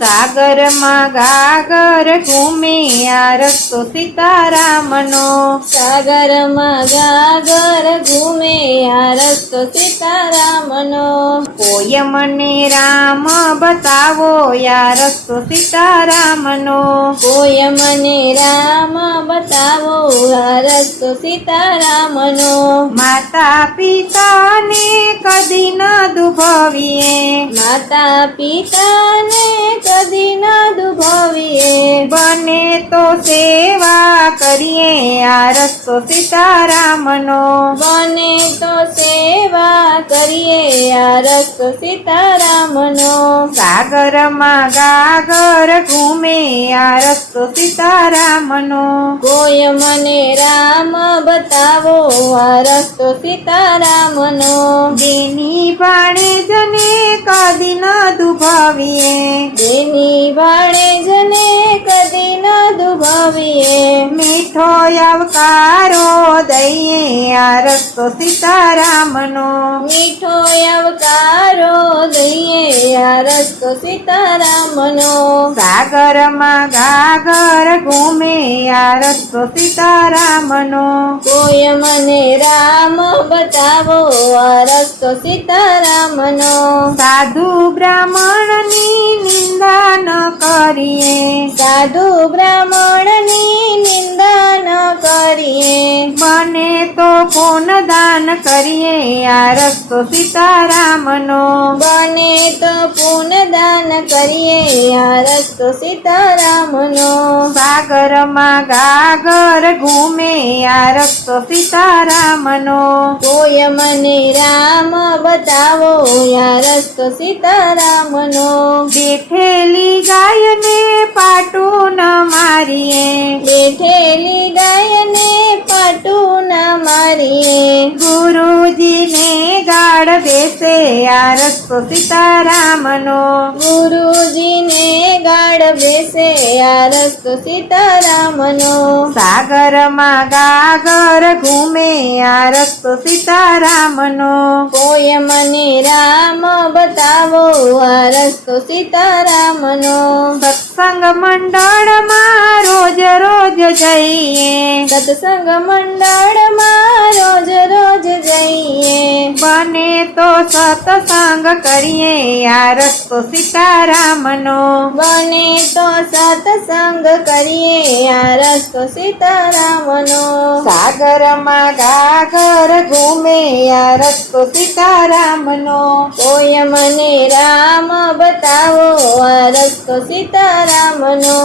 સાગરમાં ગાગર ઘૂમે આ રસ્તો સીતારામનો. સાગરમાં ગાગર ઘૂમે આ રસ્તો સીતારામનો. કોઈ મને રામ બતાવો યા રસ્તો સીતારામનો. કોઈ મને રામ બતાવો આ રસ્તો સીતારામનો. માતા પિતાને કદી ન દુભવીએ. માતા પિતાને કદી ન દુભવીએ. બને તો સેવા કરીએ આ રસ્તો સીતારામનો. બને તો સેવા કરીએ આ રસ્તો સીતારામનો. સાગરમાં ગાગર ઘૂમે આ રસ્તો સીતારામનો. કોઈ મને રામ બતાવો આ રસ્તો સીતારામનો. બેની ભાણેજને કદી ન દુભવીએ. બેની ભાણેજને કદી ન દુભવીએ. મીઠો આવકારો દઈએ આ રસ્તો સીતારામનો. મીઠો આવકારો દઈએ આ રસ્તો સીતારામનો. સાગરમાં ગાગર ઘૂમે આ રસ્તો સીતારામનો. કોઈ મને રામ બતાવો આ રસ્તો સીતારામનો. સાધુ બ્રાહ્મણની નિંદા ન કરીએ. સાધુ બ્રાહ્મણની નિંદા ન કરીએ. બને તો પૂન દાન કરીએ આ રસ્તો સીતારામનો. બને તો પુનદાન કરીએ આ રસ્તો સીતારામનો. સાગરમાં ગાગર ઘૂમે આ રસ્તો સીતારામનો. કોઈ મને રામ બતાવો આ રસ્તો સીતારામનો. બેઠેલી ગાયને પાટું ન મારીએ. બેઠેલી ગાયને પાટું ન મારીએ. ગુરુજીને ગાળ બેસે આ રસ્તો સીતારામનો. ગુરુજીને ગાળ બેસે આ રસ્તો સીતારામનો. સાગરમાં ગાગર ઘૂમે આ રસ્તો સીતારામનો. કોઈ મને રામ બતાવો આ રસ્તો સીતારામનો. સત્સંગ મંડળમાં રોજ રોજ જઈએ. સત્સંગ મંડળમાં રોજ રોજ જઈએ. બને તો સત્સંગ કરીએ આ રસ્તો સીતારામનો. બને તો સત્સંગ કરીએ આ રસ્તો સીતારામનો. સાગરમાં ગાગર ઘૂમે આ રસ્તો સીતારામનો. કોઈ મને રામ બતાવો આ રસ્તો સીતારામનો.